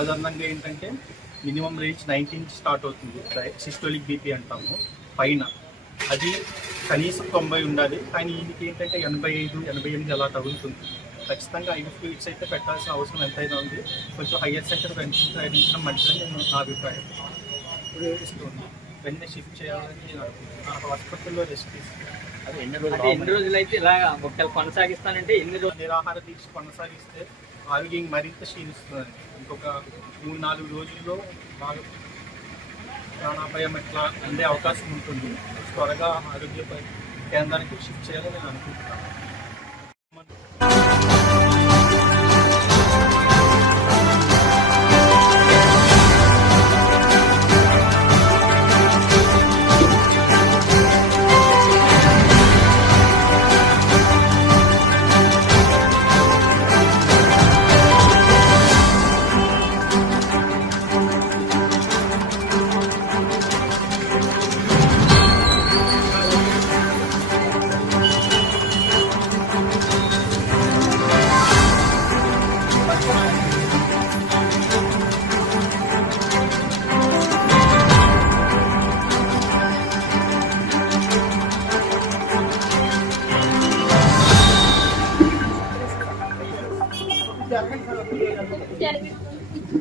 సాధారణంగా ఏంటంటే minimum range 19 start అవుతుంది. సిస్టోలిక్ బీపీ అంటాము పైన, అది కనీసం 90 ఉండాలి. కానీ ఈయనకి ఏంటంటే 85, 88 అలా తగులుతుంది. ఖచ్చితంగా ఐవి ఫ్లూయిడ్స్ అయితే పెట్టాల్సిన అవసరం ఎంతైనా ఉంది. కొంచెం హయ్యర్ సెంటర్ ప్రయత్నించడం మంచిదని నా అభిప్రాయం. ఇప్పుడు ఇస్తుంది వెంటనే షిఫ్ట్ చేయాలని నేను అనుకుంటున్నాను. హాస్పిటల్లో రెస్ట్ తీసుకుంటాను. అది ఎన్ని రోజులు అయితే ఇలా ఒకవేళ కొనసాగిస్తానంటే ఎన్ని రోజులు నిరాహార దీక్ష కొనసాగిస్తే ఆరోగ్యం మరింత క్షీణిస్తుందండి. ఇంకొక 3-4 రోజుల్లో బాగా ప్రాణాపాయం ఎట్లా అందే అవకాశం ఉంటుంది. త్వరగా ఆరోగ్య కేంద్రానికి షిఫ్ట్ చేయాలని నేను అనుకుంటున్నాను. Yeah.